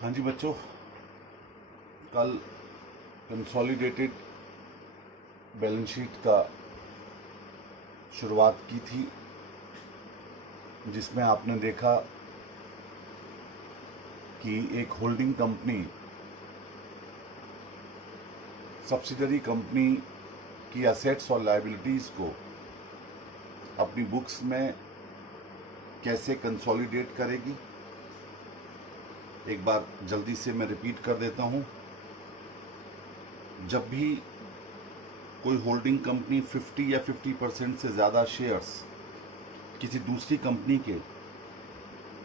हाँ जी बच्चों, कल कंसोलिडेटेड बैलेंस शीट का शुरुआत की थी, जिसमें आपने देखा कि एक होल्डिंग कंपनी सब्सिडरी कंपनी की असेट्स और लायबिलिटीज़ को अपनी बुक्स में कैसे कंसोलिडेट करेगी। एक बार जल्दी से मैं रिपीट कर देता हूँ। जब भी कोई होल्डिंग कंपनी 50 या 50% से ज़्यादा शेयर्स किसी दूसरी कंपनी के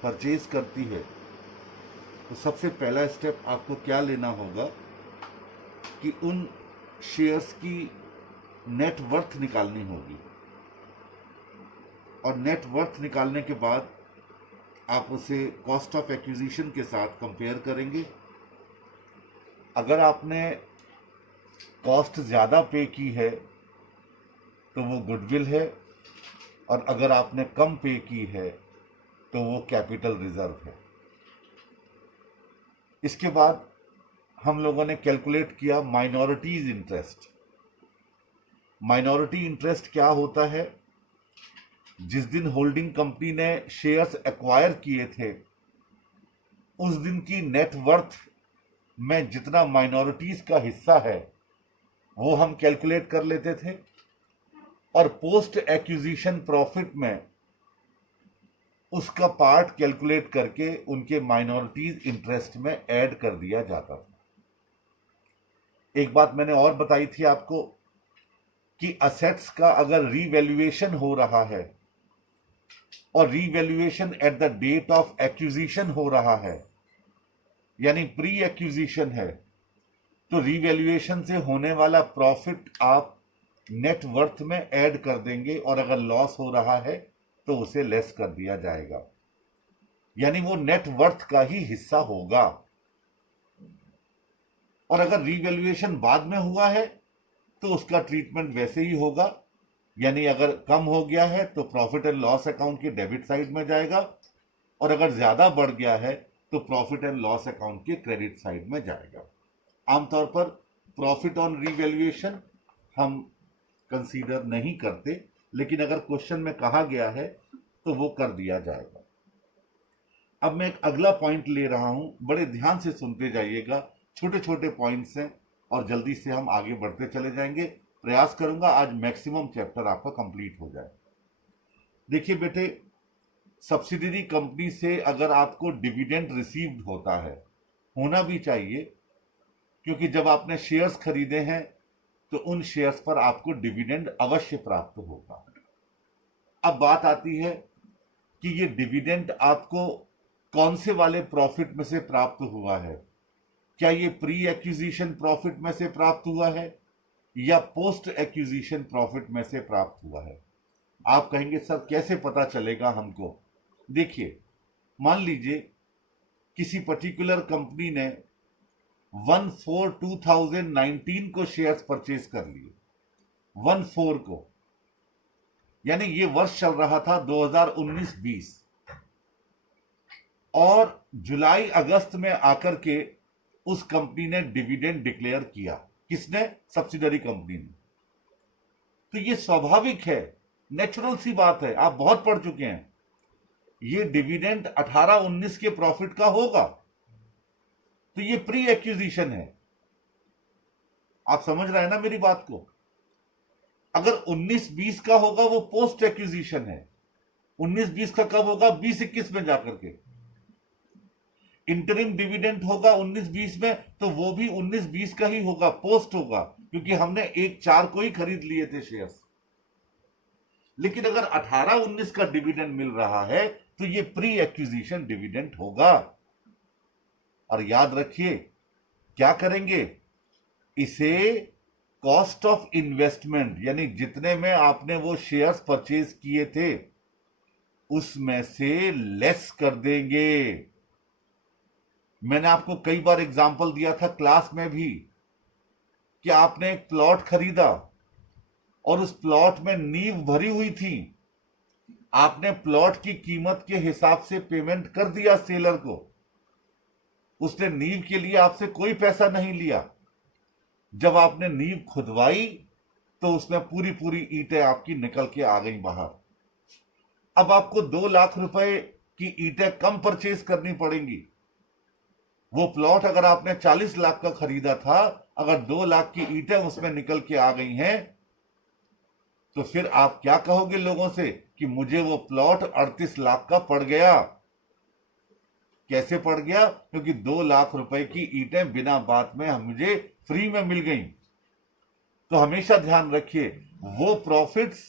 परचेज करती है, तो सबसे पहला स्टेप आपको क्या लेना होगा कि उन शेयर्स की नेट वर्थ निकालनी होगी। और नेट वर्थ निकालने के बाद आप उसे कॉस्ट ऑफ एक्विजिशन के साथ कंपेयर करेंगे। अगर आपने कॉस्ट ज़्यादा पे की है तो वो गुडविल है, और अगर आपने कम पे की है तो वो कैपिटल रिजर्व है। इसके बाद हम लोगों ने कैलकुलेट किया माइनॉरिटीज इंटरेस्ट। माइनॉरिटी इंटरेस्ट क्या होता है? जिस दिन होल्डिंग कंपनी ने शेयर्स एक्वायर किए थे, उस दिन की नेट वर्थ में जितना माइनॉरिटीज का हिस्सा है वो हम कैलकुलेट कर लेते थे, और पोस्ट एक्विजिशन प्रॉफिट में उसका पार्ट कैलकुलेट करके उनके माइनॉरिटीज इंटरेस्ट में ऐड कर दिया जाता था। एक बात मैंने और बताई थी आपको कि असेट्स का अगर रीवैल्यूएशन हो रहा है और revaluation at the date of acquisition हो रहा है, यानी प्री एक्विजिशन है, तो रीवैल्यूएशन से होने वाला प्रॉफिट आप नेट वर्थ में ऐड कर देंगे, और अगर लॉस हो रहा है तो उसे लेस कर दिया जाएगा, यानी वो नेट वर्थ का ही हिस्सा होगा। और अगर रीवैल्यूएशन बाद में हुआ है तो उसका ट्रीटमेंट वैसे ही होगा, यानी अगर कम हो गया है तो प्रॉफिट एंड लॉस अकाउंट की डेबिट साइड में जाएगा, और अगर ज्यादा बढ़ गया है तो प्रॉफिट एंड लॉस अकाउंट के क्रेडिट साइड में जाएगा। आमतौर पर प्रॉफिट ऑन रीवैल्यूएशन हम कंसीडर नहीं करते, लेकिन अगर क्वेश्चन में कहा गया है तो वो कर दिया जाएगा। अब मैं एक अगला पॉइंट ले रहा हूं, बड़े ध्यान से सुनते जाइएगा। छोटे छोटे पॉइंट्स हैं और जल्दी से हम आगे बढ़ते चले जाएंगे। प्रयास करूंगा आज मैक्सिमम चैप्टर आपका कंप्लीट हो जाए। देखिए बेटे, सब्सिडरी कंपनी से अगर आपको डिविडेंड रिसीव्ड होता है, होना भी चाहिए, क्योंकि जब आपने शेयर्स खरीदे हैं तो उन शेयर्स पर आपको डिविडेंड अवश्य प्राप्त होगा। अब बात आती है कि ये डिविडेंड आपको कौन से वाले प्रॉफिट में से प्राप्त हुआ है। क्या ये प्री एक्विजिशन प्रॉफिट में से प्राप्त हुआ है या पोस्ट एक्विजिशन प्रॉफिट में से प्राप्त हुआ है? आप कहेंगे सर कैसे पता चलेगा हमको? देखिए, मान लीजिए किसी पर्टिकुलर कंपनी ने 1/4/2019 को शेयर्स परचेज कर लिए, 1/4 को, यानी ये वर्ष चल रहा था 2019-20, और जुलाई अगस्त में आकर के उस कंपनी ने डिविडेंड डिक्लेयर किया। किसने? सब्सिडरी कंपनी ने। तो ये स्वाभाविक है, नेचुरल सी बात है, आप बहुत पढ़ चुके हैं। ये डिविडेंड 18-19 के प्रॉफिट का होगा, तो ये प्री एक्विजिशन है। आप समझ रहे हैं ना मेरी बात को? अगर 19-20 का होगा वो पोस्ट एक्विजिशन है। 19-20 का कब होगा? 20-21 में जाकर के। इंटरिम डिविडेंड होगा 19-20 में, तो वो भी 19-20 का ही होगा, पोस्ट होगा, क्योंकि हमने 1/4 को ही खरीद लिए थे शेयर्स। लेकिन अगर 18-19 का डिविडेंड मिल रहा है तो ये प्री एक्विजिशन डिविडेंड होगा। और याद रखिए, क्या करेंगे? इसे कॉस्ट ऑफ इन्वेस्टमेंट, यानी जितने में आपने वो शेयर्स परचेज किए थे उसमें से लेस कर देंगे। मैंने आपको कई बार एग्जांपल दिया था क्लास में भी कि आपने एक प्लॉट खरीदा और उस प्लॉट में नींव भरी हुई थी, आपने प्लॉट की कीमत के हिसाब से पेमेंट कर दिया सेलर को, उसने नींव के लिए आपसे कोई पैसा नहीं लिया। जब आपने नींव खुदवाई तो उसमें पूरी पूरी ईंटें आपकी निकल के आ गई बाहर। अब आपको 2 लाख रुपए की ईंटें कम परचेज करनी पड़ेंगी। वो प्लॉट अगर आपने 40 लाख का खरीदा था, अगर 2 लाख की ईंटें उसमें निकल के आ गई हैं, तो फिर आप क्या कहोगे लोगों से कि मुझे वो प्लॉट 38 लाख का पड़ गया। कैसे पड़ गया? क्योंकि 2 लाख रुपए की ईंटें बिना बात में मुझे फ्री में मिल गई। तो हमेशा ध्यान रखिए, वो प्रॉफिट्स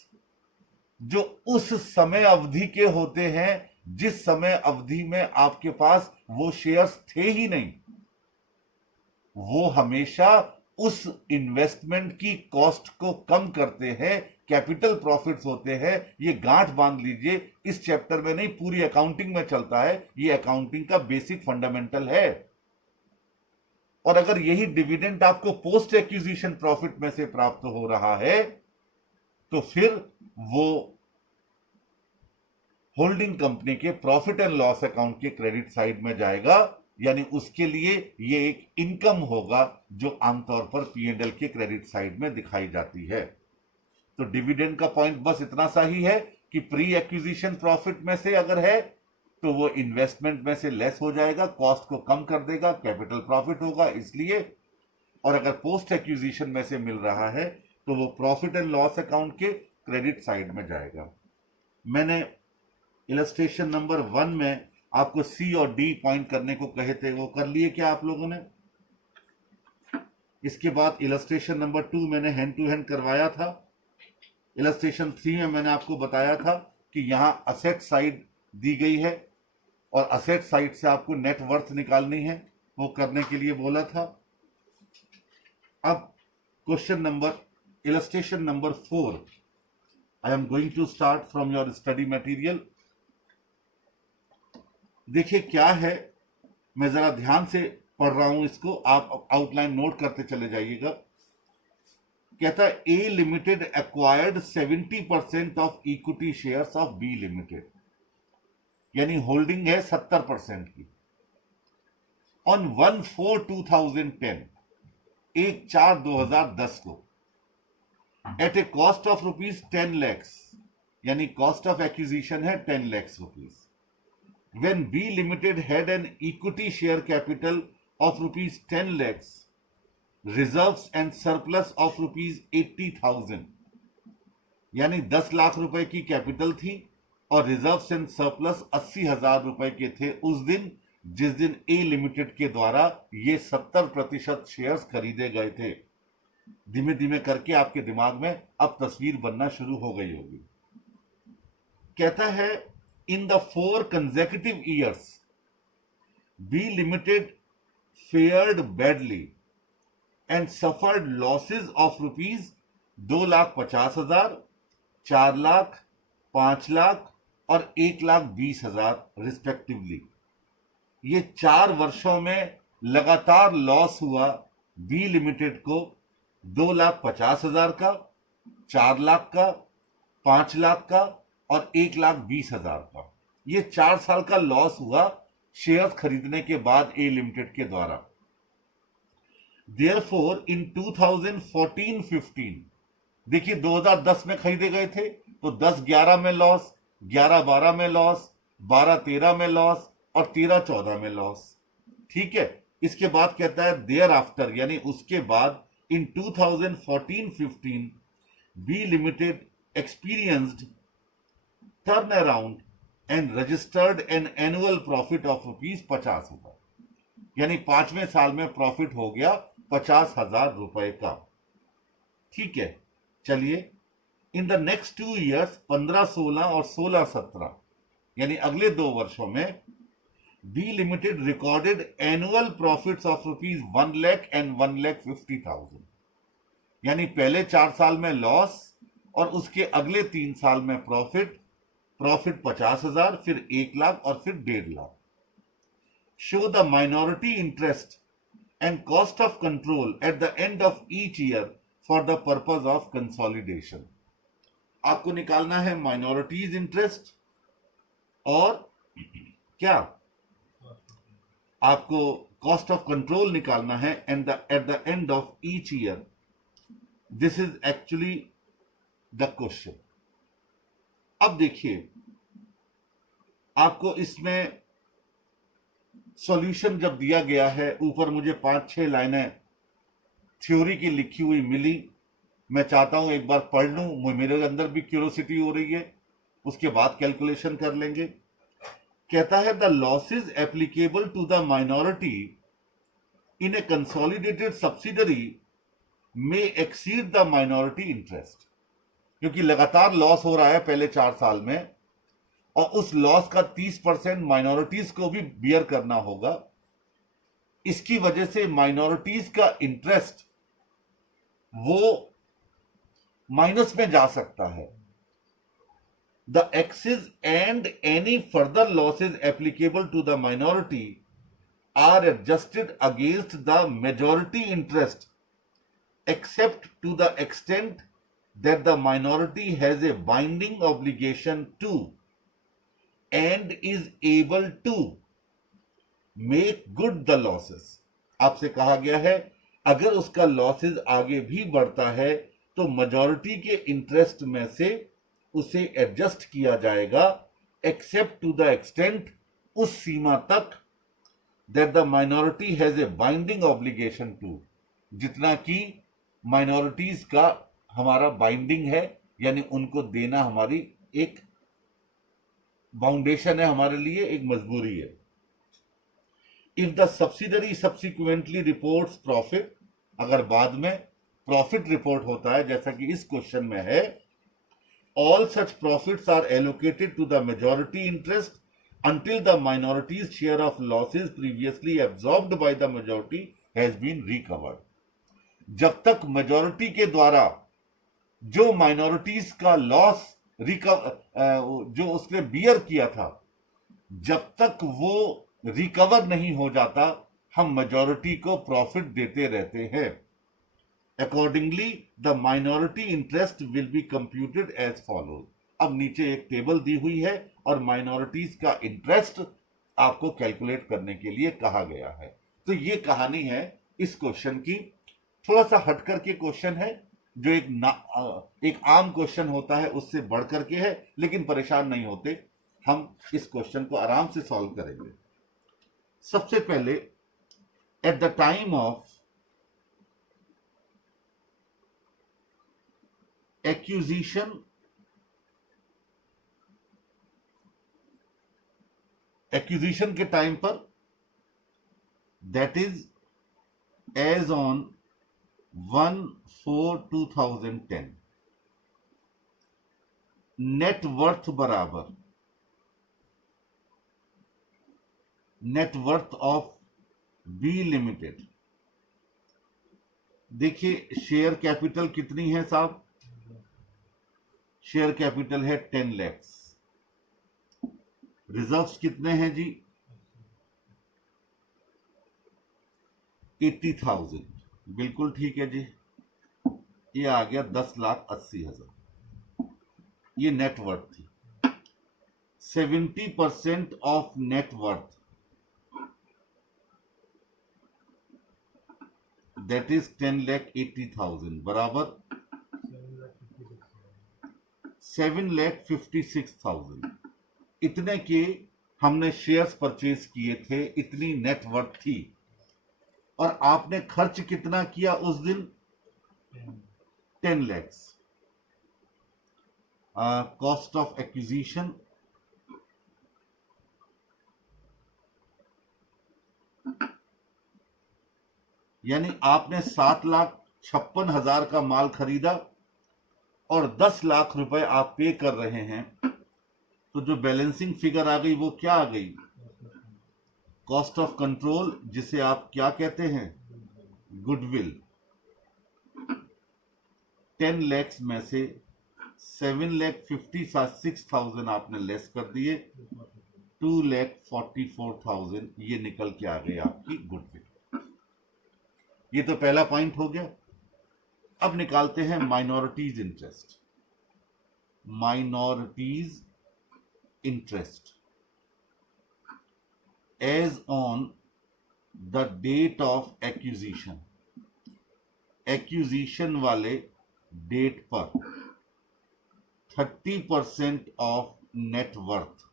जो उस समय अवधि के होते हैं जिस समय अवधि में आपके पास वो शेयर्स थे ही नहीं, वो हमेशा उस इन्वेस्टमेंट की कॉस्ट को कम करते हैं, कैपिटल प्रॉफिट्स होते हैं। ये गांठ बांध लीजिए, इस चैप्टर में नहीं, पूरी अकाउंटिंग में चलता है, ये अकाउंटिंग का बेसिक फंडामेंटल है। और अगर यही डिविडेंड आपको पोस्ट एक्विजिशन प्रॉफिट में से प्राप्त हो रहा है, तो फिर वो होल्डिंग कंपनी के प्रॉफिट एंड लॉस अकाउंट के क्रेडिट साइड में जाएगा, यानी उसके लिए ये एक इनकम होगा जो आमतौर पर P&L के क्रेडिट साइड में दिखाई जाती है। तो डिविडेंड का पॉइंट बस इतना सा ही है कि प्री एक्विजिशन प्रॉफिट में से अगर है तो वो इन्वेस्टमेंट में से लेस हो जाएगा, कॉस्ट को कम कर देगा, कैपिटल प्रॉफिट होगा इसलिए। और अगर पोस्ट एक्विजिशन में से मिल रहा है तो वो प्रॉफिट एंड लॉस अकाउंट के क्रेडिट साइड में जाएगा। मैंने इलस्ट्रेशन नंबर 1 में आपको सी और डी पॉइंट करने को कहे थे, वो कर लिए क्या आप लोगों ने? इसके बाद इलस्ट्रेशन नंबर 2 मैंने हैंड टू हैंड करवाया था। इलस्ट्रेशन 3 में मैंने आपको बताया था कि यहां असेट साइड दी गई है और असेट साइड से आपको नेट वर्थ निकालनी है, वो करने के लिए बोला था। अब question number illustration number 4, I am going to start from your study material. देखिए क्या है, मैं जरा ध्यान से पढ़ रहा हूं इसको, आप आउटलाइन नोट करते चले जाइएगा। कहता है A limited acquired 70% of equity shares of B limited, यानी होल्डिंग है 70% की, ऑन 1/4/2010, 1/4/2010 को, at a cost of ₹10 lakhs, यानी कॉस्ट ऑफ एक्विजिशन है 10 lakhs rupees, when B Limited had an equity share capital of ₹10 lakhs, reserves and surplus of ₹80,000, यानी 10 लाख रुपए की capital थी और रिजर्व्स एंड सरप्लस 80,000 रुपए के थे उस दिन, जिस दिन ए लिमिटेड के द्वारा ये 70% शेयर्स खरीदे गए थे। धीमे धीमे करके आपके दिमाग में अब तस्वीर बनना शुरू हो गई होगी। कहता है in the 4 consecutive years, B Limited fared badly and suffered losses of ₹2,50,000, 4 lakh, 5 lakh और 1,20,000 रिस्पेक्टिवली। ये 4 वर्षों में लगातार लॉस हुआ बी लिमिटेड को 2,50,000 का, 4 लाख का, 5 लाख का और 1,20,000 का। ये 4 साल का लॉस हुआ शेयर्स खरीदने के बाद ए लिमिटेड के द्वारा। देयरफॉर इन 2014-15, देखिए 2010 में खरीदे गए थे तो 10-11 में लॉस, 11-12 में लॉस, 12-13 में लॉस और 13-14 में लॉस। ठीक है, इसके बाद कहता है देयर आफ्टर, यानी उसके बाद in 2014-15 B limited experienced turn around and registered an annual profit of ₹50,000, यानी 5वें साल में प्रॉफिट हो गया 50,000 रुपए का। ठीक है, चलिए इन द नेक्स्ट 2 years 15-16 और 16-17, यानी अगले 2 वर्षों में B limited recorded annual profits of ₹1 lakh and 1,50,000, यानी पहले 4 साल में लॉस और उसके अगले 3 साल में प्रॉफिट 50,000, फिर 1 लाख और फिर 1.5 lakh. Show the minority interest and cost of control eight the end of each year for the purpose of consolidation. आपको निकालना है माइनॉरिटीज इंटरेस्ट और क्या, आपको कॉस्ट ऑफ कंट्रोल निकालना है and eight the end of each year, this is actually the question. अब देखिए, आपको इसमें सॉल्यूशन जब दिया गया है, ऊपर मुझे 5-6 लाइनें थ्योरी की लिखी हुई मिली, मैं चाहता हूं एक बार पढ़ लूं, मेरे अंदर भी क्यूरियोसिटी हो रही है, उसके बाद कैलकुलेशन कर लेंगे। कहता है the losses applicable to the minority in a consolidated subsidiary में एक्सीड द माइनॉरिटी इंटरेस्ट, क्योंकि लगातार लॉस हो रहा है पहले 4 साल में, और उस लॉस का 30% माइनॉरिटीज को भी बियर करना होगा। इसकी वजह से माइनॉरिटीज का इंटरेस्ट वो माइनस में जा सकता है। The excess and any further losses applicable to the minority are adjusted against the majority interest except to the extent that the minority has a binding obligation to and is able to make good the losses। आपसे कहा गया है अगर उसका losses आगे भी बढ़ता है तो मेजॉरिटी के इंटरेस्ट में से उसे एडजस्ट किया जाएगा, एक्सेप्ट टू द एक्सटेंट, उस सीमा तक, that the minority has a binding obligation to, जितना कि माइनॉरिटीज का हमारा बाइंडिंग है, यानी उनको देना हमारी एक बाउंडेशन है, हमारे लिए एक मजबूरी है। If the subsidiary subsequently reports profit, अगर बाद में प्रॉफिट रिपोर्ट होता है जैसा कि इस क्वेश्चन में है, all such profits are allocated to the majority interest until the minority's share of losses previously absorbed by the majority has been recovered। जब तक मेजॉरिटी के द्वारा जो माइनॉरिटीज का लॉस जो उसने बियर किया था, जब तक वो रिकवर नहीं हो जाता, हम मेजॉरिटी को प्रॉफिट देते रहते हैं। Accordingly the minority interest will be computed as follows. अब नीचे एक टेबल दी हुई है और माइनॉरिटीज का इंटरेस्ट आपको कैलकुलेट करने के लिए कहा गया है। तो ये कहानी है इस क्वेश्चन की। थोड़ा सा हटकर के क्वेश्चन है, जो एक आम क्वेश्चन होता है उससे बढ़ करके है, लेकिन परेशान नहीं होते, हम इस क्वेश्चन को आराम से सॉल्व करेंगे। सबसे पहले, at the time of acquisition के टाइम पर, that is as on 1/4/2010, net worth बराबर net worth of B limited. देखिए शेयर कैपिटल कितनी है साहब, शेयर कैपिटल है 10 लाख। रिजर्व्स कितने हैं जी, 80,000। बिल्कुल ठीक है जी, ये आ गया 10,80,000। ये नेटवर्थ थी। 70% ऑफ नेटवर्थ, दैट इज 10,80,000 बराबर 7,56,000। इतने के हमने शेयर्स परचेज किए थे, इतनी नेटवर्थ थी। और आपने खर्च कितना किया उस दिन, 10 लाख। कॉस्ट ऑफ एक्विजिशन यानी आपने 7,56,000 का माल खरीदा और 10 लाख रुपए आप पे कर रहे हैं, तो जो बैलेंसिंग फिगर आ गई वो क्या आ गई, कॉस्ट ऑफ कंट्रोल, जिसे आप क्या कहते हैं, गुडविल। 10 लाख में से 7,56,000 आपने लेस कर दिए, 2,44,000 ये निकल के आ गई आपकी गुडविल। ये तो पहला पॉइंट हो गया। अब निकालते हैं minorities interest. Minorities interest as on the date of acquisition, acquisition वाले डेट पर 30% ऑफ नेट वर्थ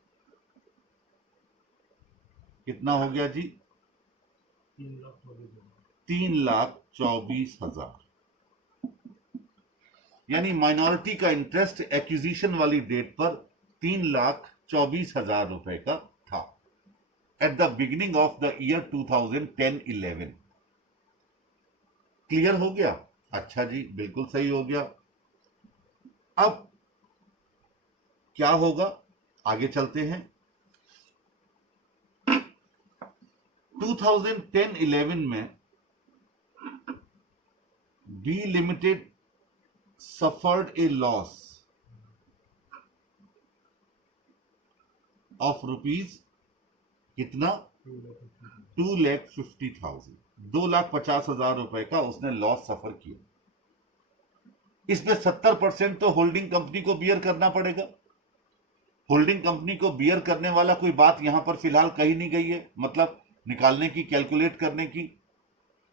कितना हो गया जी? 3,24,000। यानी माइनॉरिटी का इंटरेस्ट एक्विजिशन वाली डेट पर 3,24,000 रुपए का था at the beginning of the year 2010-11। Clear हो गया? अच्छा जी, बिल्कुल सही हो गया। अब क्या होगा, आगे चलते हैं। 2010-11 में B limited suffered a loss of rupees कितना? 2,50,000, 2,50,000 रुपए का उसने लॉस सफर किया। इसमें 70% तो होल्डिंग कंपनी को बियर करना पड़ेगा। होल्डिंग कंपनी को बियर करने वाला कोई बात यहां पर फिलहाल कही नहीं गई है, मतलब निकालने की, कैलकुलेट करने की,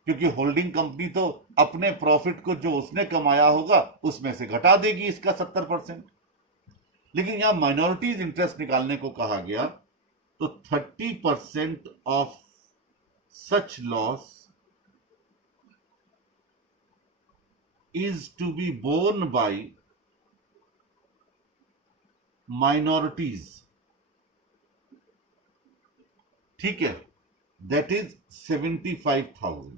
क्योंकि होल्डिंग कंपनी तो अपने प्रॉफिट को जो उसने कमाया होगा उसमें से घटा देगी इसका 70%। लेकिन यहां माइनॉरिटीज इंटरेस्ट निकालने को कहा गया, तो 30% of such loss is to be borne by minorities. ठीक है, दैट इज 75,000।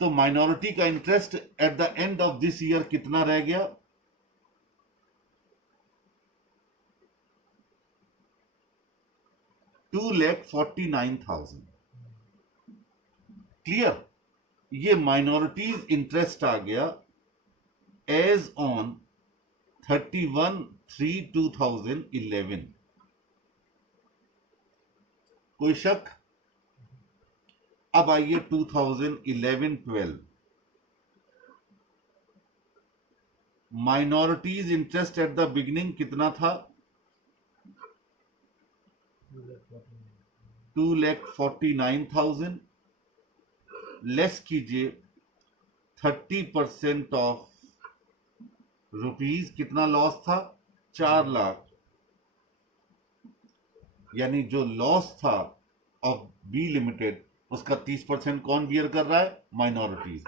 तो माइनॉरिटी का interest at the end of this year कितना रह गया? 2,49,000। क्लियर? ये माइनॉरिटीज इंटरेस्ट आ गया एज ऑन 31/3/2011। कोई शक? अब आइए 2011-12, minorities interest at the beginning कितना था? 2,49,000 लेस कीजिए 30% ऑफ रुपीज, कितना लॉस था? 4 लाख। यानी जो लॉस था ऑफ बी लिमिटेड उसका 30% कौन बियर कर रहा है? माइनॉरिटीज,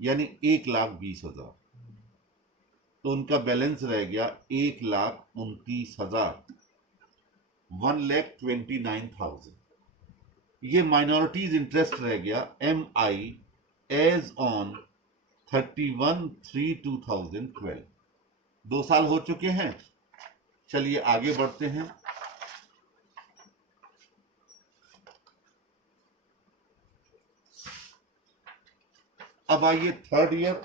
यानी 1,20,000। तो उनका बैलेंस रह गया 1,29,000, 1,29,000। ये माइनॉरिटीज इंटरेस्ट रह गया MI एज ऑन 31/3/2012। 2 साल हो चुके हैं। चलिए आगे बढ़ते हैं। अब आइए थर्ड ईयर,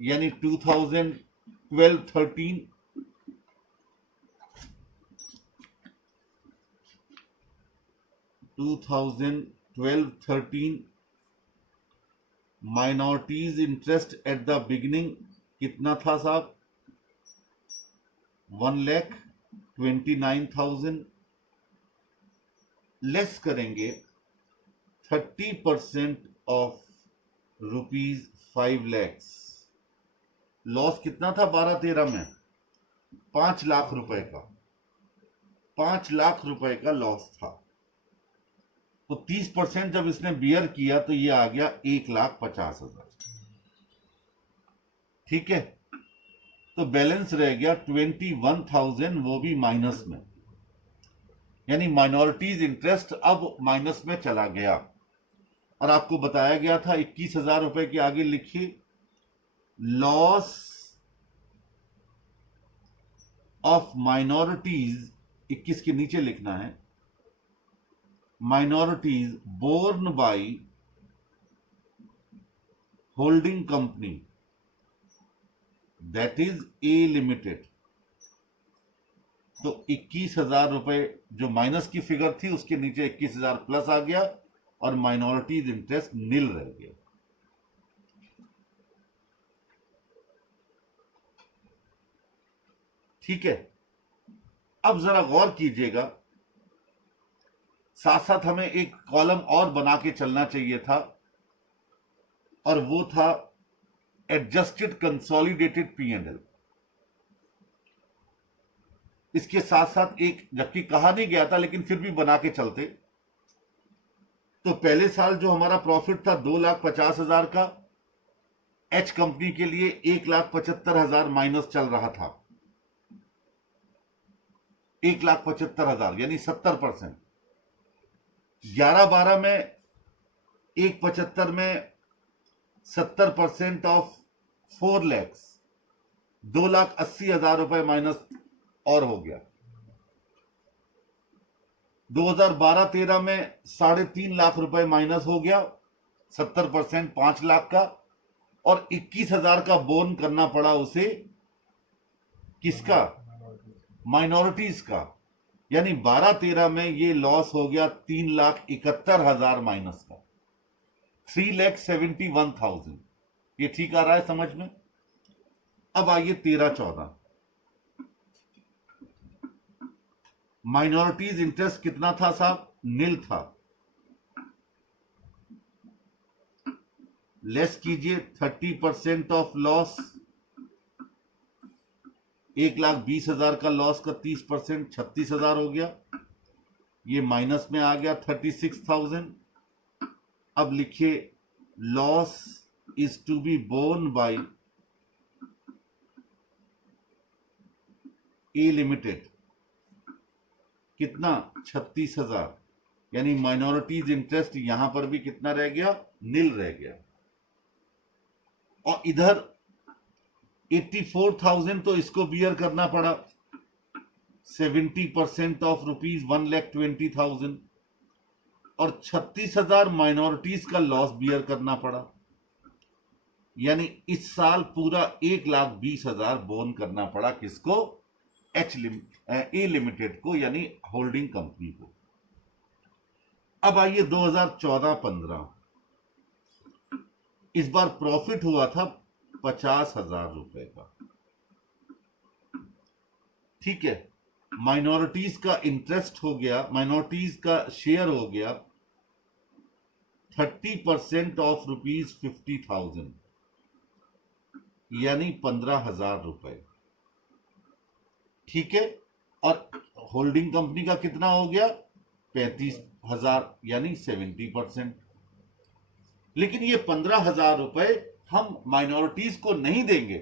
यानी 2012-13। 2012-13 minorities interest at the beginning कितना था साहब? 1,29,000 लेस करेंगे 30% ऑफ रुपीज 5 lakhs। लॉस कितना था 12-13 में? 5 लाख रुपए का, 5 लाख रुपए का लॉस था। तो 30% जब इसने बियर किया तो ये आ गया 1,50,000। ठीक है, तो बैलेंस रह गया 21,000, वो भी माइनस में। यानी माइनॉरिटीज इंटरेस्ट अब माइनस में चला गया। और आपको बताया गया था 21,000 रुपए के आगे लिखिए लॉस ऑफ माइनॉरिटीज, 21 के नीचे लिखना है minorities borne by holding company that is A limited. तो 21,000 रुपए जो माइनस की फिगर थी उसके नीचे 21,000 प्लस आ गया और माइनॉरिटीज इंटरेस्ट नील रह गया। ठीक है, अब जरा गौर कीजिएगा साथ साथ हमें एक कॉलम और बना के चलना चाहिए था, और वो था एडजस्टेड कंसोलिडेटेड P&L। इसके साथ साथ एक, जबकि कहा नहीं गया था लेकिन फिर भी बना के चलते, तो पहले साल जो हमारा प्रॉफिट था 2,50,000 का, एच कंपनी के लिए 1,75,000 माइनस चल रहा था। 1,75,000 यानी 70%। 11-12 में 1,75 में 70% ऑफ 4 लाख, 2,80,000 रुपए माइनस और हो गया। 2012-13 में 3.5 लाख रुपए माइनस हो गया, 70% 5 लाख का, और 21,000 का बोन करना पड़ा उसे। किसका? माइनॉरिटीज का। यानी 12-13 में ये लॉस हो गया 3,71,000 माइनस का, 3,71,000। ये ठीक आ रहा है समझ में? अब आइए 13-14। माइनॉरिटीज इंटरेस्ट कितना था साहब? नील था। लेस कीजिए 30% ऑफ लॉस, 1,20,000 का लॉस का 30% 36,000 हो गया। ये माइनस में आ गया 36,000। अब लिखिए loss is to be borne by A limited. कितना? 36,000। यानी माइनॉरिटीज इंटरेस्ट यहां पर भी कितना रह गया? नील रह गया। और इधर 84,000 तो इसको बियर करना पड़ा, 70% ऑफ ₹1,20,000, और 36,000 माइनॉरिटीज का लॉस बियर करना पड़ा। यानी इस साल पूरा 1,20,000 बोन करना पड़ा। किसको? ए लिमिटेड को, यानी होल्डिंग कंपनी को। अब आइए 2014-15। इस बार प्रॉफिट हुआ था 50,000 रुपए का। ठीक है, माइनॉरिटीज का इंटरेस्ट हो गया, माइनॉरिटीज का शेयर हो गया 30% ऑफ ₹50,000, यानी 15,000 रुपए। ठीक है, और होल्डिंग कंपनी का कितना हो गया? 35,000, यानी 70%। लेकिन ये 15,000 रुपए हम माइनॉरिटीज को नहीं देंगे।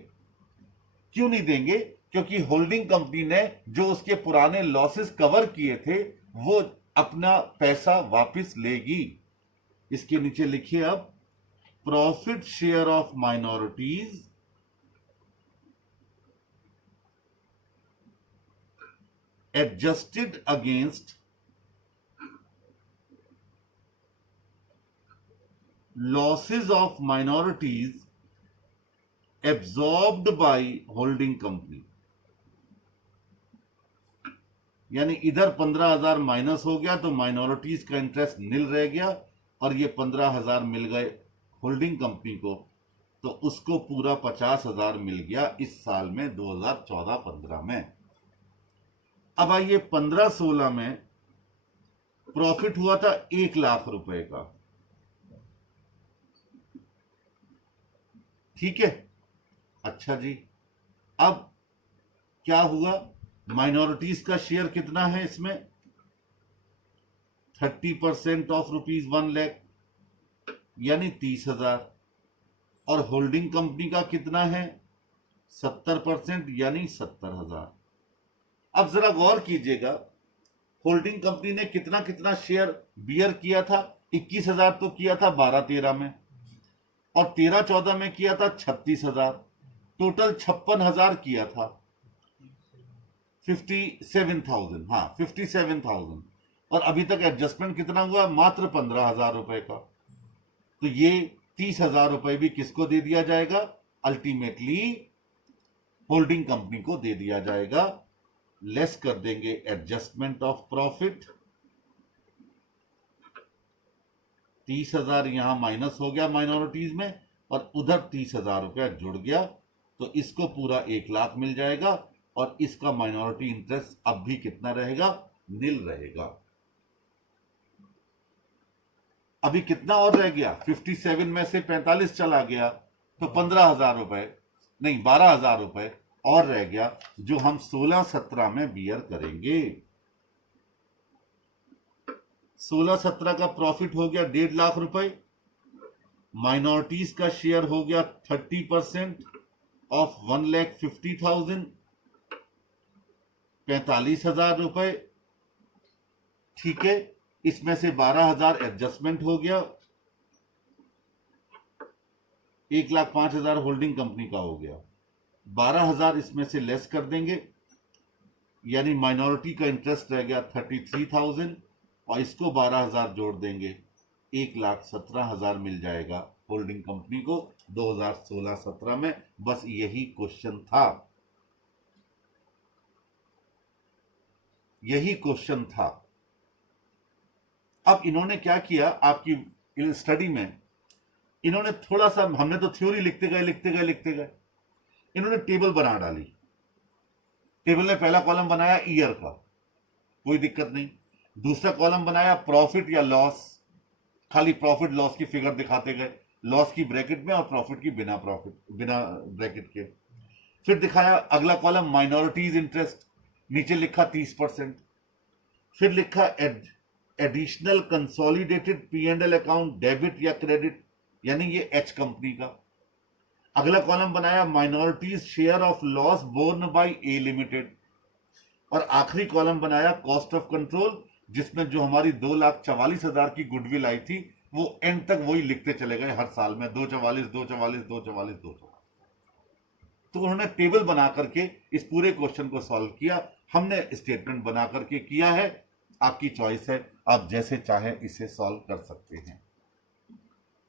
क्यों नहीं देंगे? क्योंकि होल्डिंग कंपनी ने जो उसके पुराने लॉसेस कवर किए थे वो अपना पैसा वापस लेगी। इसके नीचे लिखिए अब profit share of minorities adjusted against losses of minorities absorbed by holding company। यानी इधर 15,000 माइनस हो गया तो माइनॉरिटीज का इंटरेस्ट नील रह गया, और ये 15,000 मिल गए होल्डिंग कंपनी को, तो उसको पूरा 50,000 मिल गया इस साल में 2014-15 में। अब आइए 15-16 में प्रॉफिट हुआ था 1 लाख रुपए का। ठीक है, अच्छा जी। अब क्या हुआ? माइनॉरिटीज का शेयर कितना है इसमें? 30% ऑफ ₹1 लाख, यानी 30,000, और होल्डिंग कंपनी का कितना है? 70%, यानी 70,000। अब जरा गौर कीजिएगा, होल्डिंग कंपनी ने कितना कितना शेयर बियर किया था? 21,000 तो किया था 12-13 में, और 13-14 में किया था 36,000, टोटल 56,000 किया था। 57,000, हाँ 57,000, और अभी तक एडजस्टमेंट कितना हुआ? मात्र 15,000 रुपए का। तो ये 30,000 रुपए भी किसको दे दिया जाएगा? अल्टीमेटली होल्डिंग कंपनी को दे दिया जाएगा। लेस कर देंगे एडजस्टमेंट ऑफ प्रॉफिट, 30,000 यहां माइनस हो गया माइनॉरिटीज में, और उधर 30,000 रुपया जुड़ गया, तो इसको पूरा 1 लाख मिल जाएगा, और इसका माइनॉरिटी इंटरेस्ट अब भी कितना रहेगा? नील रहेगा। अभी कितना और रह गया, 57 में से 45 चला गया, तो 15,000 रुपए, नहीं 12,000 रुपए और रह गया, जो हम 16-17 में बियर करेंगे। 16-17 का प्रॉफिट हो गया 1.5 लाख रुपए, माइनॉरिटीज का शेयर हो गया 30% ऑफ 1,50,000, 45,000 रुपए, ठीक है। इसमें से 12,000 एडजस्टमेंट हो गया, 1,05,000 होल्डिंग कंपनी का हो गया, 12,000 इसमें से लेस कर देंगे, यानी माइनॉरिटी का इंटरेस्ट रह गया 33,000, और इसको 12,000 जोड़ देंगे, 1,17,000 मिल जाएगा होल्डिंग कंपनी को 2016-17 में। बस यही क्वेश्चन था, यही क्वेश्चन था। अब इन्होंने क्या किया आपकी स्टडी में, इन्होंने थोड़ा सा, हमने तो थ्योरी लिखते गए, इन्होंने टेबल बना डाली। टेबल में पहला कॉलम बनाया ईयर का, कोई दिक्कत नहीं। दूसरा कॉलम बनाया प्रॉफिट या लॉस, खाली प्रॉफिट लॉस की फिगर दिखाते गए, लॉस की ब्रैकेट में और प्रॉफिट की बिना ब्रैकेट के। फिर दिखाया अगला कॉलम माइनॉरिटीज इंटरेस्ट, नीचे लिखा 30%। फिर लिखा additional consolidated P&L account debit या क्रेडिट, यानी ये एच कंपनी का। अगला कॉलम बनाया minorities share of loss borne by A limited, और आखिरी कॉलम बनाया कॉस्ट ऑफ कंट्रोल, जिसमें जो हमारी 2,44,000 की गुडविल आई थी वो एंड तक वही लिखते चले गए हर साल में, 244। तो उन्होंने टेबल बना करके इस पूरे क्वेश्चन को सॉल्व किया, हमने स्टेटमेंट बना करके किया है। आपकी चॉइस है, आप जैसे चाहें इसे सॉल्व कर सकते हैं।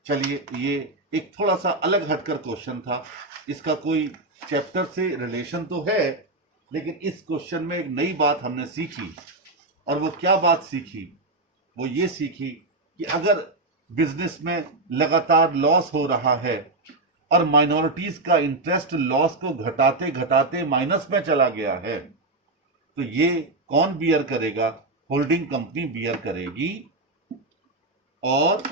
चलिए, ये एक थोड़ा सा अलग हटकर क्वेश्चन था, इसका कोई चैप्टर से रिलेशन तो है, लेकिन इस क्वेश्चन में एक नई बात हमने सीखी। और वो क्या बात सीखी, वो ये सीखी कि अगर बिजनेस में लगातार लॉस हो रहा है और माइनॉरिटीज का इंटरेस्ट लॉस को घटाते घटाते माइनस में चला गया है, तो ये कौन बियर करेगा, होल्डिंग कंपनी बियर करेगी। और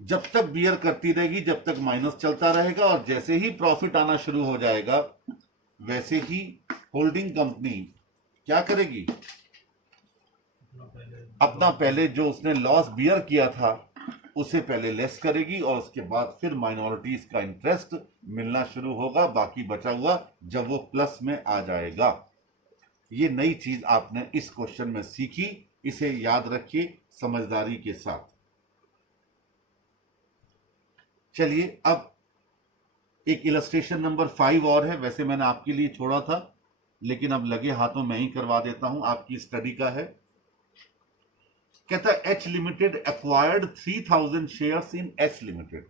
जब तक बियर करती रहेगी, जब तक माइनस चलता रहेगा, और जैसे ही प्रॉफिट आना शुरू हो जाएगा वैसे ही होल्डिंग कंपनी क्या करेगी, अपना पहले जो उसने लॉस बियर किया था उसे पहले लेस करेगी, और उसके बाद फिर माइनॉरिटीज का इंटरेस्ट मिलना शुरू होगा, बाकी बचा हुआ जब वो प्लस में आ जाएगा। ये नई चीज आपने इस क्वेश्चन में सीखी, इसे याद रखिए समझदारी के साथ। चलिए, अब एक इलस्ट्रेशन नंबर 5 और है, वैसे मैंने आपके लिए छोड़ा था, लेकिन अब लगे हाथों में ही करवा देता हूं, आपकी स्टडी का है। कहता है H limited acquired 3,000 shares in H limited.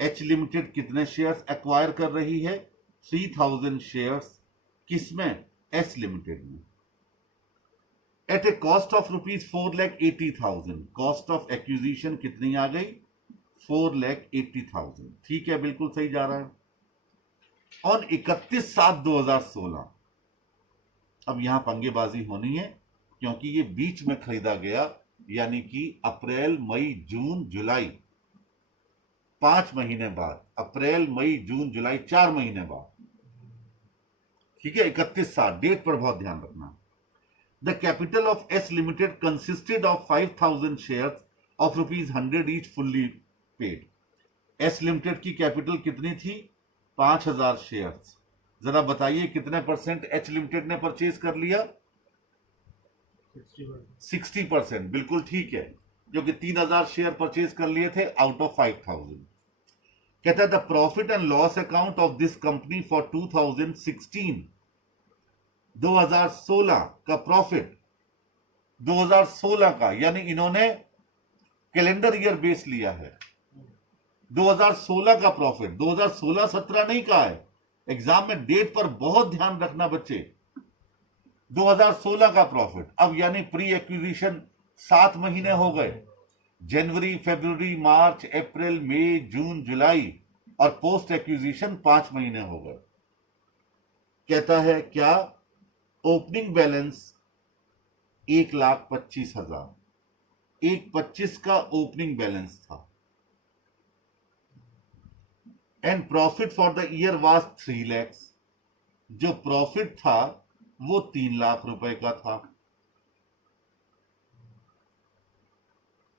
H limited कितने शेयर्स एक्वायर कर रही है, 3,000 शेयर्स, किसमें, एच लिमिटेड में, at a cost of ₹4,80,000। Cost of acquisition कितनी आ गई, 4,80,000। ठीक है, बिल्कुल सही जा रहा है। ऑन 31/7/2016, अब यहां पंगेबाजी होनी है क्योंकि ये बीच में खरीदा गया, यानी कि अप्रैल मई जून जुलाई, 5 महीने बाद, अप्रैल मई जून जुलाई 4 महीने बाद। ठीक है, 31/7 डेट पर बहुत ध्यान रखना। The capital of S limited consisted of 5,000 shares of ₹100 each fully paid. S limited की कैपिटल कितनी थी, 5,000 शेयर्स। जरा बताइए कितने परसेंट एच लिमिटेड ने परचेज कर लिया, 60%। बिल्कुल ठीक है, जो कि 3,000 शेयर परचेज कर लिए थे आउट ऑफ 5,000। कहता है the profit and loss account of this company for 2016, 2016 का प्रॉफिट, 2016 का, यानी इन्होंने कैलेंडर ईयर बेस लिया है, 2016 का प्रॉफिट, 2016-17 नहीं कहा है। एग्जाम में डेट पर बहुत ध्यान रखना बच्चे। 2016 का प्रॉफिट, अब यानी प्री एक्विजिशन 7 महीने हो गए, जनवरी, फरवरी, मार्च, अप्रैल, मई, जून, जुलाई, और पोस्ट एक्विजिशन 5 महीने हो गए। कहता है क्या, ओपनिंग बैलेंस 1,25,000। 1,25 का ओपनिंग बैलेंस था and profit for the year was 3 lakh. जो प्रॉफिट था वो 3 लाख रुपए का था।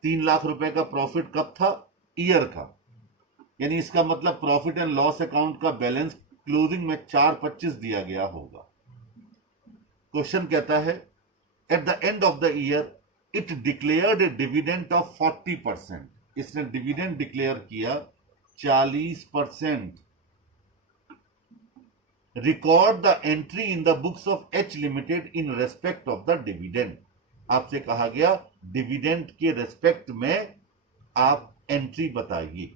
3 लाख रुपए का प्रॉफिट कब था? ईयर का। यानी इसका मतलब प्रॉफिट एंड लॉस अकाउंट का बैलेंस क्लोजिंग में 4,25 दिया गया होगा। क्वेश्चन कहता है eight the end of the year it declared A dividend of 40%। इसने डिविडेंड डिक्लेयर किया 40%। Record the entry in the books of H limited in respect of the dividend. आपसे कहा गया डिविडेंड के रेस्पेक्ट में आप एंट्री बताइए।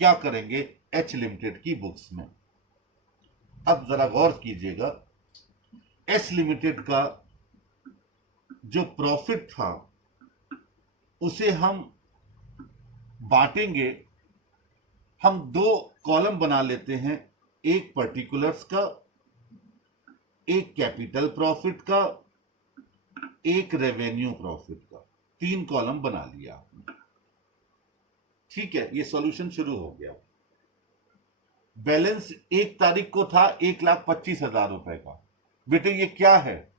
क्या करेंगे? एच लिमिटेड की बुक्स में। अब जरा गौर कीजिएगा, एच लिमिटेड का जो प्रॉफिट था उसे हम बांटेंगे। हम 2 कॉलम बना लेते हैं, एक पर्टिकुलर्स का, एक कैपिटल प्रॉफिट का, एक रेवेन्यू प्रॉफिट का। 3 कॉलम बना लिया। ठीक है, ये सॉल्यूशन शुरू हो गया। बैलेंस 1 तारीख को था 1,25,000 रुपए का। बेटे ये क्या है?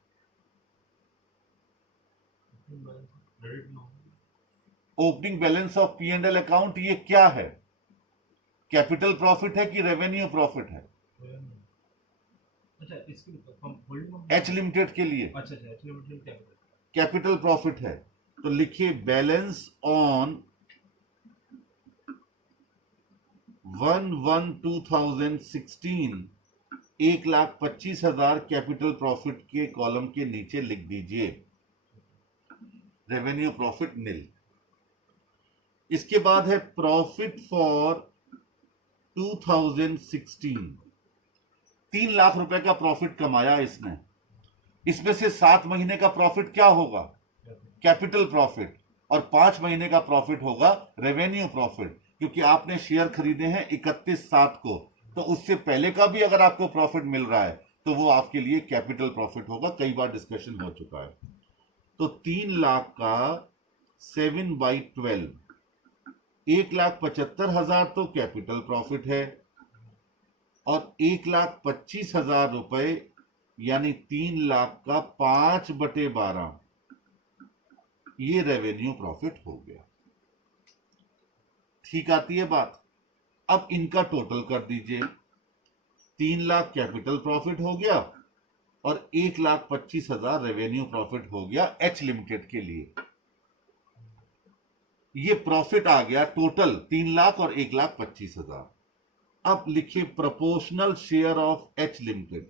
Opening balance of P&L account. ये क्या है? कैपिटल प्रॉफिट है कि रेवेन्यू प्रॉफिट है? एच लिमिटेड के लिए कैपिटल प्रॉफिट है। तो लिखिए बैलेंस ऑन 1/1/2016 1,25,000 कैपिटल प्रॉफिट के कॉलम के नीचे लिख दीजिए रेवेन्यू प्रॉफिट नील। इसके बाद है प्रॉफिट फॉर 2016। 3 लाख रुपए का प्रॉफिट कमाया इसने। इसमें से 7 महीने का प्रॉफिट क्या होगा? Capital profit. और 5 महीने का प्रॉफिट होगा रेवेन्यू प्रॉफिट, क्योंकि आपने शेयर खरीदे हैं 31/7 को, तो उससे पहले का भी अगर आपको प्रॉफिट मिल रहा है तो वो आपके लिए कैपिटल प्रॉफिट होगा। कई बार डिस्कशन हो चुका है। तो 3 लाख का 7/12 1,75,000 तो कैपिटल प्रॉफिट है और 1,25,000 रुपए यानी 3 लाख का 5/12 ये रेवेन्यू प्रॉफिट हो गया। ठीक आती है बात? अब इनका टोटल कर दीजिए। 3 लाख कैपिटल प्रॉफिट हो गया और 1,25,000 रेवेन्यू प्रॉफिट हो गया एच लिमिटेड के लिए। ये प्रॉफिट आ गया टोटल 3 लाख और 1,25,000। अब लिखिए proportional share of H limited.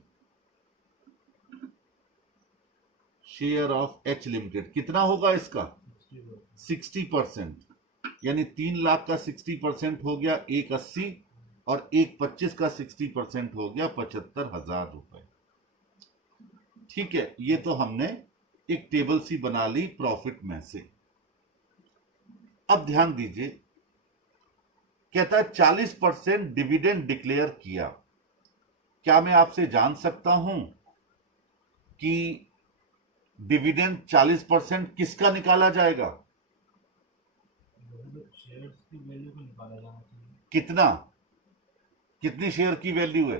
Share of H limited कितना होगा इसका? 60%। यानी 3 लाख का 60% हो गया 180 और 1,25 का 60% हो गया 75,000 रुपए। ठीक है, ये तो हमने एक टेबल सी बना ली प्रॉफिट में से। अब ध्यान दीजिए, कहता है 40% डिविडेंड डिक्लेयर किया। क्या मैं आपसे जान सकता हूं कि डिविडेंड 40% किसका निकाला जाएगा? शेयर्स की वैल्यू को निकाला जाना चाहिए। कितना? कितनी शेयर की वैल्यू है?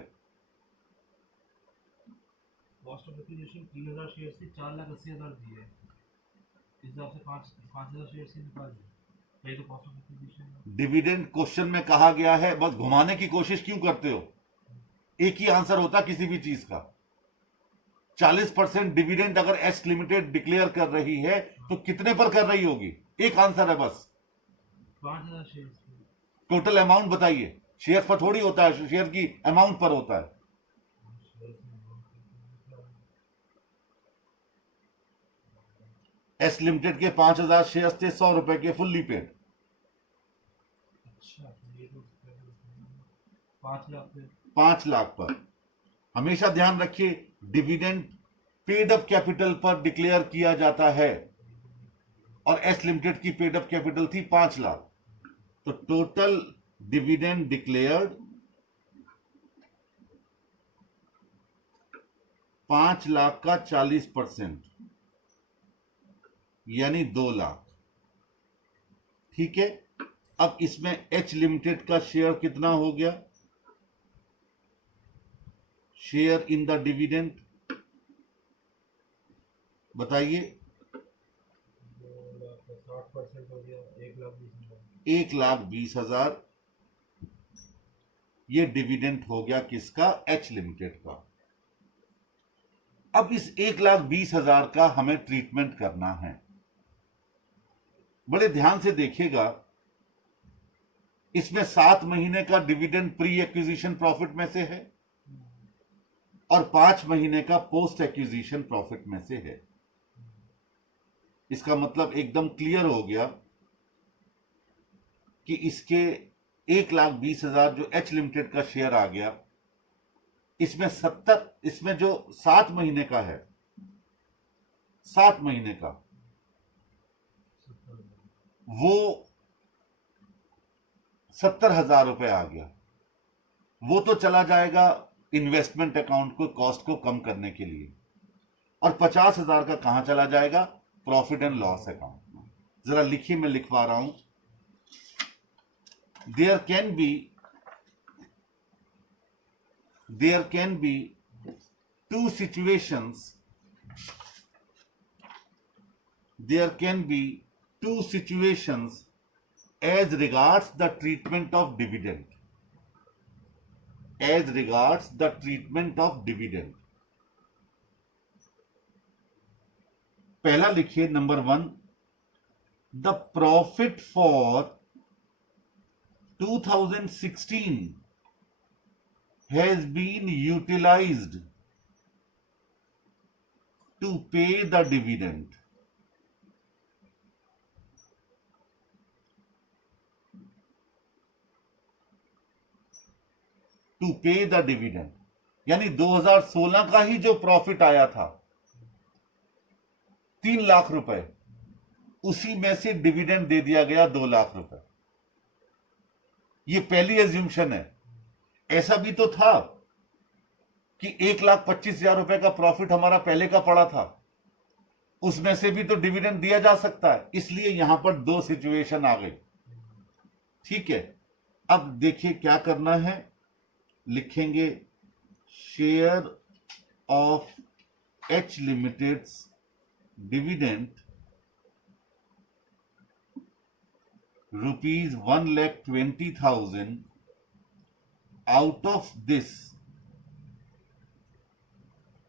कॉस्ट ऑफ एक्विजिशन 3,000 शेयर थी, 4,80,000 दी है। इस हिसाब से 5,000 शेयर से निकाल दिए। ये तो cost of acquisition. Dividend question में कहा गया है, बस घुमाने की कोशिश क्यों करते हो? एक ही आंसर होता किसी भी चीज का। 40% डिविडेंड अगर एस लिमिटेड डिक्लेयर कर रही है तो कितने पर कर रही होगी? एक आंसर है बस। 5,000 शेयर। टोटल अमाउंट बताइए। शेयर पर थोड़ी होता है, शेयर की अमाउंट पर होता है। एस लिमिटेड के 5,000 शेयर थे 100 रुपए के, फुल्ली पेड। अच्छा, ये तो 5 लाख पे 5 लाख पर। हमेशा ध्यान रखिए डिविडेंड पेड अप कैपिटल पर डिक्लेयर किया जाता है और एस लिमिटेड की पेड अप कैपिटल थी 5 लाख। तो टोटल डिविडेंड डिक्लेयर्ड 5 लाख का 40%। यानी 2 लाख। ठीक है, अब इसमें एच लिमिटेड का शेयर कितना हो गया? शेयर इन द डिविडेंड बताइए। 60% हो गया, 1,20,000। 1,20,000 ये डिविडेंड हो गया किसका? एच लिमिटेड का। अब इस 1,20,000 का हमें ट्रीटमेंट करना है। बड़े ध्यान से देखिएगा, इसमें 7 महीने का डिविडेंड प्री एक्विजिशन प्रॉफिट में से है और 5 महीने का पोस्ट एक्विजिशन प्रॉफिट में से है। इसका मतलब एकदम क्लियर हो गया कि इसके 1,20,000 जो एच लिमिटेड का शेयर आ गया, इसमें जो 7 महीने का है, 7 महीने का, वो 70,000 रुपए आ गया। वो तो चला जाएगा इन्वेस्टमेंट अकाउंट को, कॉस्ट को कम करने के लिए। और 50,000 का कहां चला जाएगा? प्रॉफिट एंड लॉस अकाउंट में। जरा लिखिए, मैं लिखवा रहा हूं। There can be two situations. There can be two situations as regards the treatment of dividend. As regards the treatment of dividend. पहला लिखिए, number 1, the profit for 2016 has been utilized to pay the dividend. To pay the dividend, यानी 2016 का ही जो profit आया था 3 लाख रुपए, उसी में से डिविडेंड दे दिया गया 2 लाख रुपए। ये पहली एज्यूम्पशन है। ऐसा भी तो था कि 1,25,000 रुपए का प्रॉफिट हमारा पहले का पड़ा था, उसमें से भी तो डिविडेंड दिया जा सकता है। इसलिए यहां पर 2 सिचुएशन आ गई। ठीक है, अब देखिए क्या करना है। लिखेंगे share of H limiteds dividend ₹1,20,000। Out of this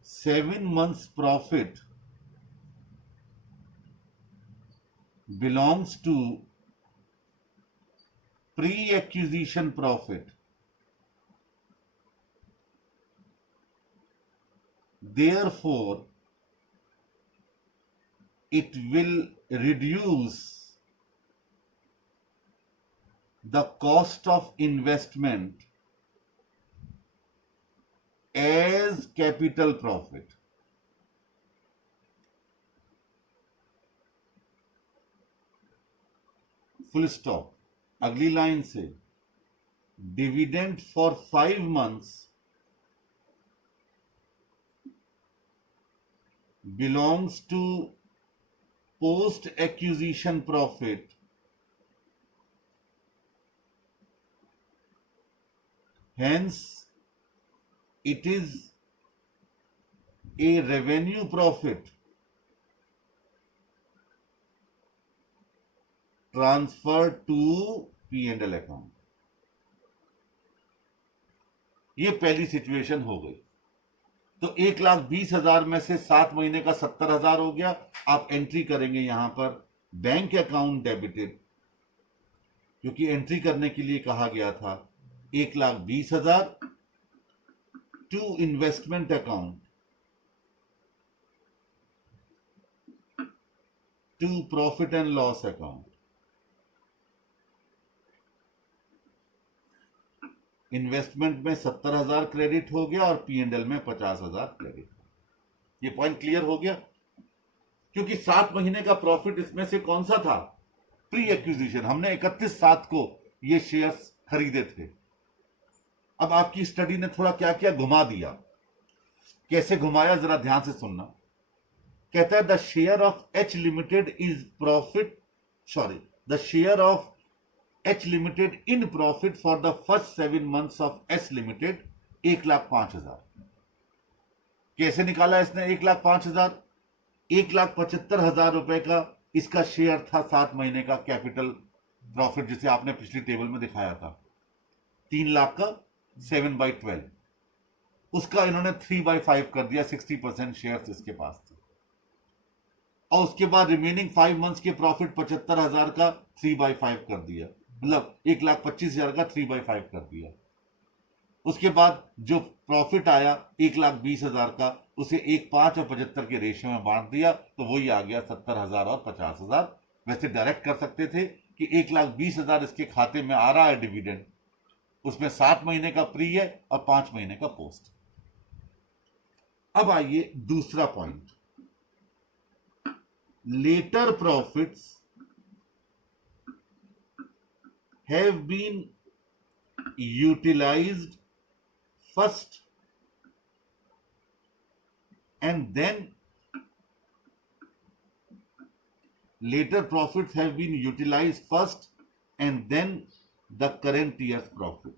7 months profit belongs to pre-acquisition profit. Therefore, it will reduce the cost of investment as capital profit. Full stop. अगली लाइन से dividend for 5 months belongs to post acquisition profit, hence it is a revenue profit transferred to P&L account। ये पहली situation हो गई। तो 1,20,000 में से 7 महीने का 70,000 हो गया। आप एंट्री करेंगे यहां पर बैंक अकाउंट डेबिटेड, क्योंकि एंट्री करने के लिए कहा गया था 1,20,000 to investment account to profit and loss account. Investment में 70,000 क्रेडिट हो गया और P&L में 50,000 क्रेडिट। ये पॉइंट क्लियर हो गया, क्योंकि 7 महीने का प्रॉफिट इसमें से कौन सा था? Pre acquisition. हमने 31/7 को ये शेयर्स खरीदे थे। अब आपकी स्टडी ने थोड़ा क्या किया, घुमा दिया। कैसे घुमाया, जरा ध्यान से सुनना। कहता है the share of H limited is profit, sorry, the share of H limited in profit for the first 7 months of S limited 1,05,000। कैसे निकाला इसने 1,05,000? 1,75,000 रुपए का इसका शेयर था 7 महीने का कैपिटल प्रॉफिट, जिसे आपने पिछली टेबल में दिखाया था, 3 लाख का 7/12, उसका इन्होंने 3/5 कर दिया, 60% शेयर इसके पास थे। और उसके बाद रिमेनिंग 5 months के प्रॉफिट 75,000 का 3/5 कर दिया, मतलब 1,25,000 का 3/5 कर दिया। उसके बाद जो प्रॉफिट आया 1,20,000 का, उसे 1, 5 और 75 के रेशियो में बांट दिया, तो वही आ गया 70,000 और 50,000। वैसे डायरेक्ट कर सकते थे कि 1,20,000 इसके खाते में आ रहा है डिविडेंड, उसमें 7 महीने का प्री है और 5 महीने का पोस्ट। अब आइए दूसरा point, later profits have been utilized first and then later profits have been utilized first and then the current year's profit.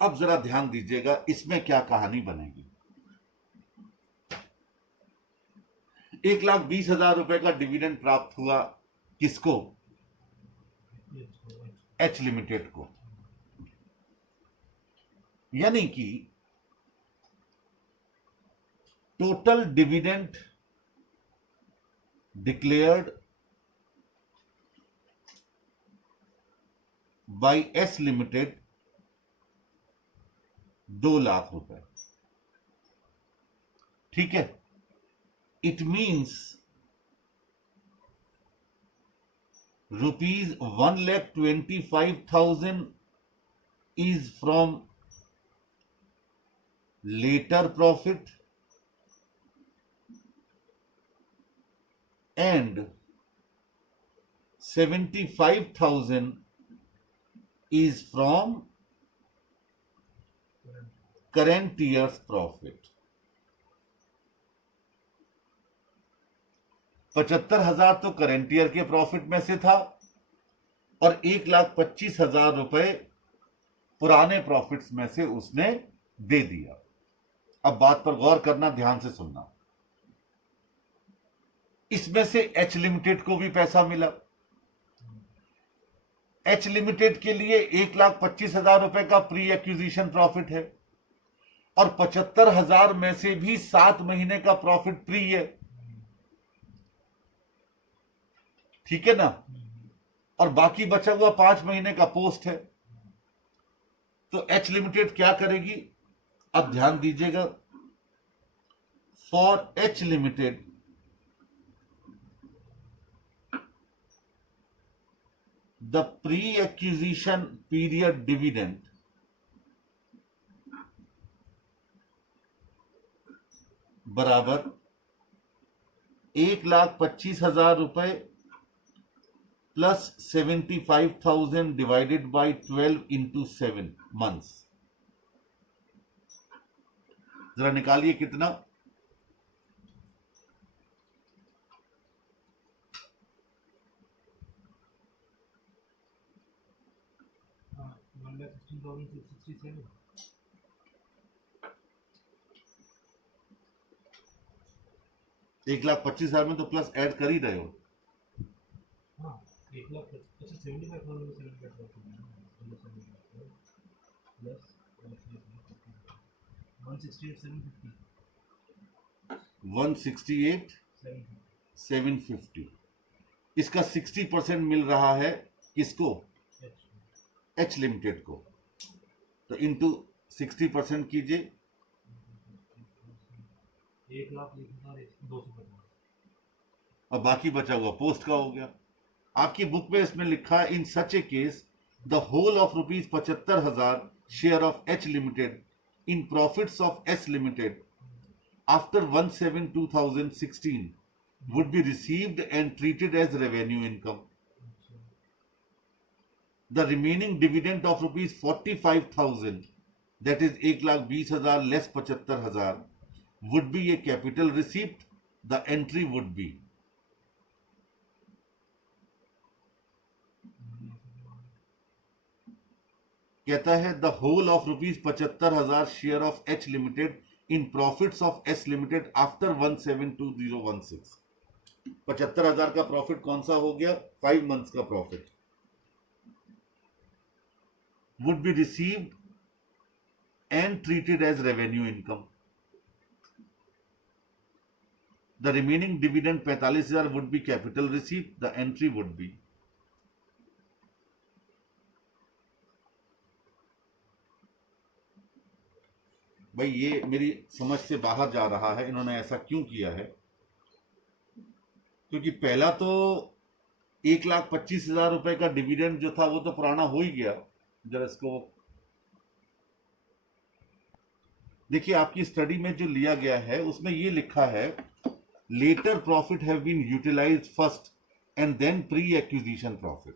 अब जरा ध्यान दीजिएगा इसमें क्या कहानी बनेगी। 1,20,000 रुपए का डिविडेंड प्राप्त हुआ किसको? एच लिमिटेड को। यानी कि total dividend declared by S limited 2 lakh रुपए। ठीक है, it means rupees 1,25,000 is from later profit and 75,000 is from current year's profit। 75,000 तो करेंट ईयर के प्रॉफिट में से था और 1,25,000 रुपए पुराने प्रॉफिट्स में से उसने दे दिया। अब बात पर गौर करना, ध्यान से सुनना। इसमें से एच लिमिटेड को भी पैसा मिला। एच लिमिटेड के लिए 1,25,000 रुपए का प्री एक्विजिशन प्रॉफिट है और 75,000 में से भी 7 महीने का प्रॉफिट प्री है। ठीक है ना? और बाकी बचा हुआ 5 महीने का पोस्ट है। तो एच लिमिटेड क्या करेगी? अब ध्यान दीजिएगा, for H limited the pre acquisition period dividend बराबर 1,25,000 रुपए plus 75,000 divided by 12 into 7 months। जरा निकालिए कितना? एक 1,25,000 में तो प्लस ऐड कर ही रहे हो। 168,750 इसका 60% मिल रहा है किसको? एच लिमिटेड को। तो इंटू 60% कीजिए, 1,01,250 और बाकी बचा हुआ पोस्ट का हो गया। आपकी बुक में इसमें लिखा है, in such a case the whole of rupees 75,000 share of H limited in profits of S limited after 1/7/2016 would be received and treated as revenue income। the remaining dividend of rupees 45,000, that is 1,20,000 less 75,000, would be a capital receipt. The entry would be, कहता है the whole of rupees 75,000 share of H Limited in profits of S Limited after 172016. 75,000 का profit कौन सा हो गया? 5 months का profit would be received and treated as revenue income. The remaining dividend 45,000 would be capital receipt. The entry would be, भाई ये मेरी समझ से बाहर जा रहा है, इन्होंने ऐसा क्यों किया है? क्योंकि पहला तो 1,25,000 रुपए का डिविडेंड जो था वो तो पुराना हो ही गया। जरा इसको देखिए, आपकी स्टडी में जो लिया गया है उसमें ये लिखा है later profit have been utilized first and then pre acquisition profit.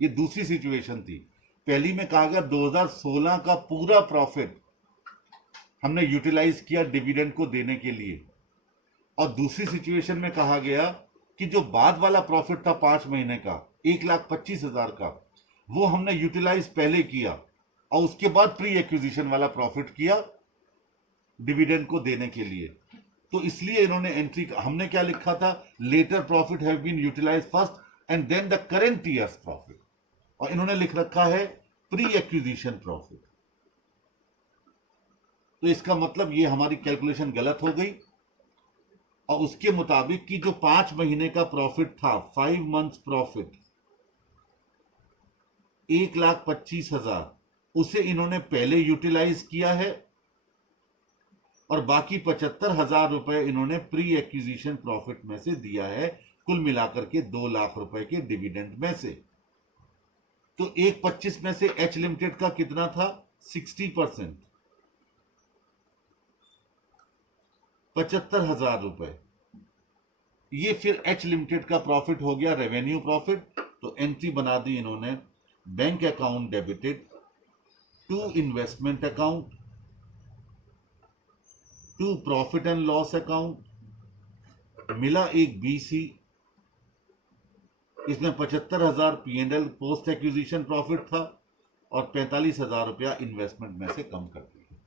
ये दूसरी सिचुएशन थी। पहली में कहा गया 2016 का पूरा प्रॉफिट हमने यूटिलाइज किया डिविडेंड को देने के लिए, और दूसरी सिचुएशन में कहा गया कि जो बाद वाला प्रॉफिट था 5 महीने का 1,25,000 का, वो हमने यूटिलाइज पहले किया और उसके बाद प्री एक्विजिशन वाला प्रॉफिट किया डिविडेंड को देने के लिए। तो इसलिए इन्होंने एंट्री, हमने क्या लिखा था? Later profit have been utilize first and then the current year's profit, और इन्होंने लिख रखा है प्री एक्विजिशन प्रॉफिट। तो इसका मतलब ये हमारी कैलकुलेशन गलत हो गई, और उसके मुताबिक कि जो 5 महीने का प्रॉफिट था, 5 months प्रॉफिट 1,25,000, उसे इन्होंने पहले यूटिलाइज किया है और बाकी 75,000 रुपए इन्होंने प्री एक्विजिशन प्रॉफिट में से दिया है, कुल मिलाकर के 2 लाख रुपए के डिविडेंड में से। तो 1,25 में से एच लिमिटेड का कितना था? 60%, 75,000 रुपए। ये फिर एच लिमिटेड का प्रॉफिट हो गया रेवेन्यू प्रॉफिट। तो एंट्री बना दी इन्होंने, bank account debited to investment account to profit and loss account. मिला एक बीसी, इसमें 75,000 P&L पोस्ट एक्विजिशन प्रॉफिट था और 45,000 रुपया इन्वेस्टमेंट में से कम कर दिया।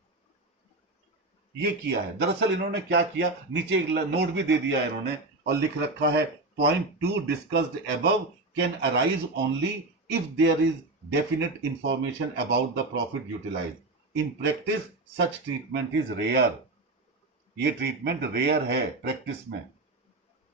ये किया है। दरअसल इन्होंने क्या किया, नीचे एक नोट भी दे दिया है इन्होंने और लिख रखा है point 2 discussed above can arise only if there is definite information about the profit utilize. In practice such treatment is rare. ये ट्रीटमेंट रेयर है प्रैक्टिस में।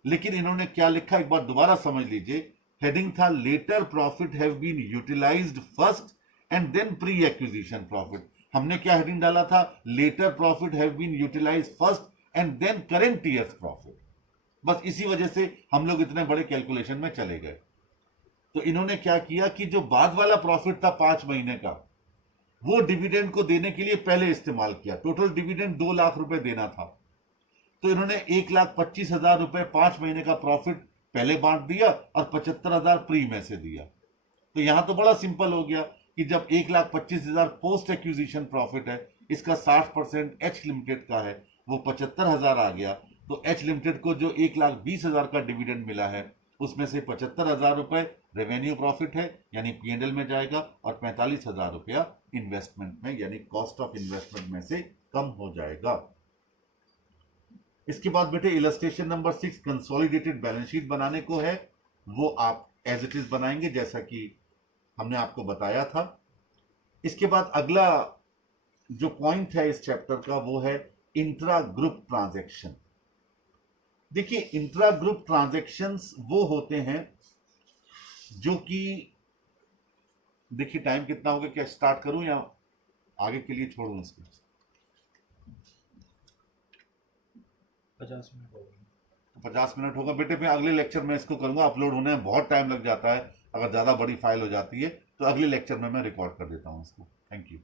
लेकिन इन्होंने क्या लिखा, एक बार दोबारा समझ लीजिए। हेडिंग था later profit have been utilized first and then pre acquisition profit. हमने क्या हेडिंग डाला था? Later profit have been utilized first and then current year's profit. बस इसी वजह से हम लोग इतने बड़े कैलकुलेशन में चले गए। तो इन्होंने क्या किया कि जो बाद वाला प्रॉफिट था 5 महीने का, वो डिविडेंड को देने के लिए पहले इस्तेमाल किया। टोटल डिविडेंड 2 लाख रुपए देना था, तो इन्होंने 1,25,000 रुपए 5 महीने का प्रॉफिट पहले बांट दिया और 75,000 प्री में से दिया। तो यहां तो बड़ा सिंपल हो गया कि जब 1,25,000 पोस्ट एक्विजिशन प्रॉफिट है, इसका 60% एच लिमिटेड का है, वो 75,000 आ गया। तो एच लिमिटेड को जो 1,20,000 का डिविडेंड मिला है, उसमें से 75,000 रुपए रेवेन्यू प्रॉफिट है यानी P&L में जाएगा, और 45,000 रुपया इन्वेस्टमेंट में यानी कॉस्ट ऑफ इन्वेस्टमेंट में से कम हो जाएगा। इसके बाद बेटे illustration number 6 consolidated balance sheet बनाने को है। वो आप एज इट इज बनाएंगे जैसा कि हमने आपको बताया था। इसके बाद अगला जो पॉइंट है इस चैप्टर का वो है इंट्रा ग्रुप ट्रांजैक्शन। देखिए, इंट्रा ग्रुप ट्रांजैक्शंस वो होते हैं जो कि, देखिए टाइम कितना हो गया, क्या स्टार्ट करूं या आगे के लिए छोड़ूं इसको? 50 मिनट हो गए। 50 मिनट होगा बेटे। मैं अगले लेक्चर में इसको करूंगा। अपलोड होने में बहुत टाइम लग जाता है, अगर ज़्यादा बड़ी फाइल हो जाती है तो अगले लेक्चर में मैं रिकॉर्ड कर देता हूं इसको। Thank you.